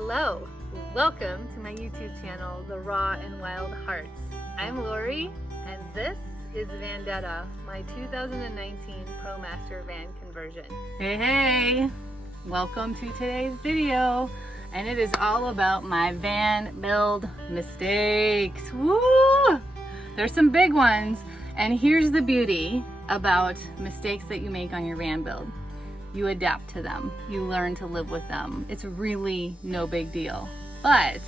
Hello, welcome to my YouTube channel, The Raw and Wild Hearts. I'm Lori, and this is Vendetta, my 2019 ProMaster van conversion. Hey, welcome to today's video, and it is all about my van build mistakes. Woo! There's some big ones, and here's the beauty about mistakes that you make on your van build. You adapt to them. You learn to live with them. It's really no big deal. But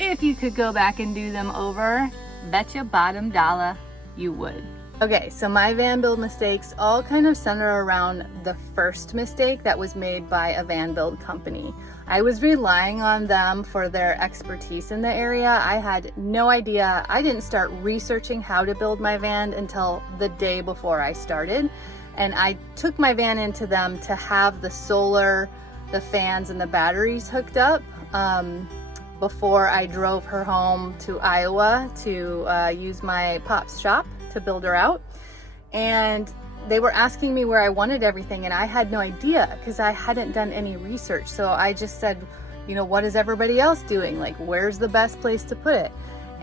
if you could go back and do them over, bet you bottom dollar you would. Okay, so my van build mistakes all kind of center around the first mistake that was made by a van build company. I was relying on them for their expertise in the area. I had no idea. I didn't start researching how to build my van until the day before I started. And I took my van into them to have the solar, the fans, and the batteries hooked up before I drove her home to Iowa to use my pop's shop to build her out. And they were asking me where I wanted everything, and I had no idea because I hadn't done any research. So I just said, you know, what is everybody else doing? Like, where's the best place to put it?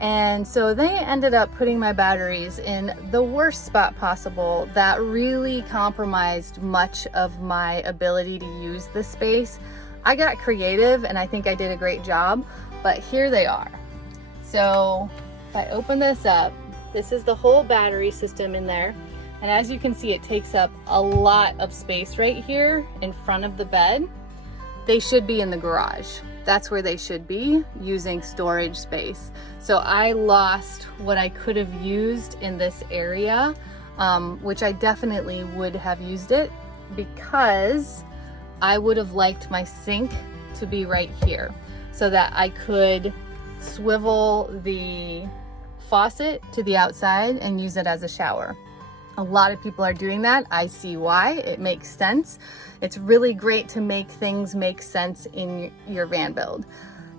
And so they ended up putting my batteries in the worst spot possible. That really compromised much of my ability to use the space. I got creative and I think I did a great job, but here they are. So if I open this up, this is the whole battery system in there. And as you can see, it takes up a lot of space right here in front of the bed. They should be in the garage. That's where they should be, using storage space. So I lost what I could have used in this area, which I definitely would have used it because I would have liked my sink to be right here so that I could swivel the faucet to the outside and use it as a shower. A lot of people are doing that. I see why. It makes sense. It's really great to make things make sense in your van build.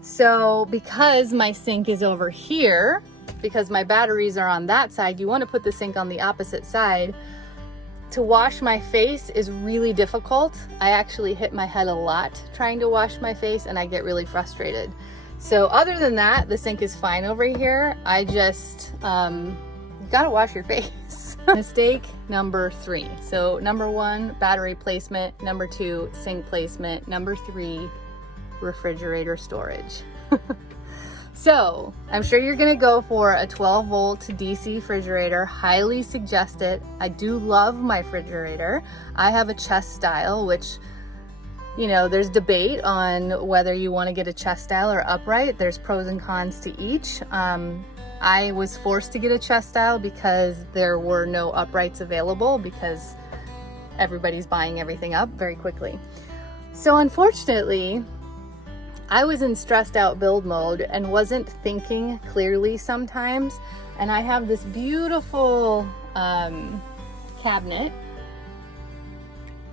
So because my sink is over here, because my batteries are on that side, you want to put the sink on the opposite side. To wash my face is really difficult. I actually hit my head a lot trying to wash my face, and I get really frustrated. So other than that, the sink is fine over here. I just, you gotta wash your face. Mistake number 3. So number 1, battery placement. Number 2, sink placement. Number 3, refrigerator storage. So I'm sure you're gonna go for a 12 volt DC refrigerator. Highly suggest it. I do love my refrigerator. I have a chest style, which, you know, there's debate on whether you want to get a chest style or upright. There's pros and cons to each. I was forced to get a chest style because there were no uprights available because everybody's buying everything up very quickly. So unfortunately, I was in stressed out build mode and wasn't thinking clearly sometimes. And I have this beautiful cabinet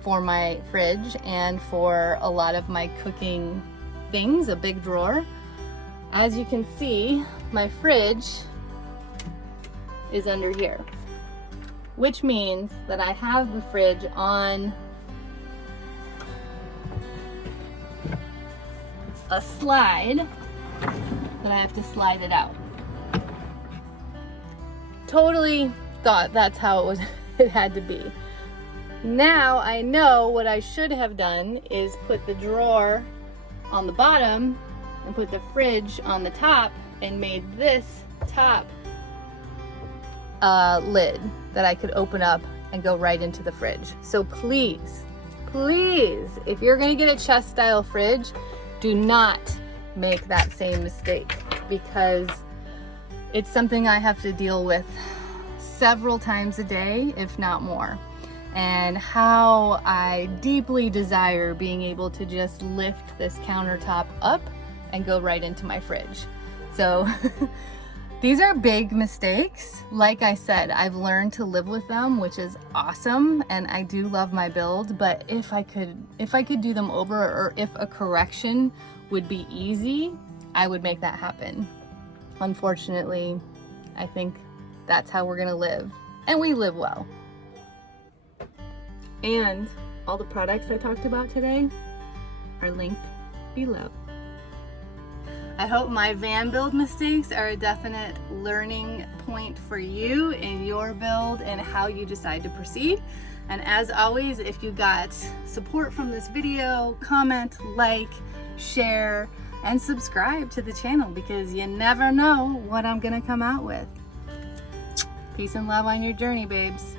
for my fridge and for a lot of my cooking things, a big drawer. As you can see, my fridge is under here, which means that I have the fridge on a slide that I have to slide it out. Totally thought that's how it had to be. Now I know what I should have done is put the drawer on the bottom and put the fridge on the top and made this top lid that I could open up and go right into the fridge. So please, if you're gonna get a chest style fridge, do not make that same mistake because it's something I have to deal with several times a day, if not more. And how I deeply desire being able to just lift this countertop up and go right into my fridge. So these are big mistakes. Like I said, I've learned to live with them, which is awesome. And I do love my build, but if I could do them over, or if a correction would be easy, I would make that happen. Unfortunately, I think that's how we're gonna live, and we live well. And all the products I talked about today are linked below. I hope my van build mistakes are a definite learning point for you in your build and how you decide to proceed. And as always, if you got support from this video, comment, like, share, and subscribe to the channel, because you never know what I'm gonna come out with. Peace and love on your journey, babes.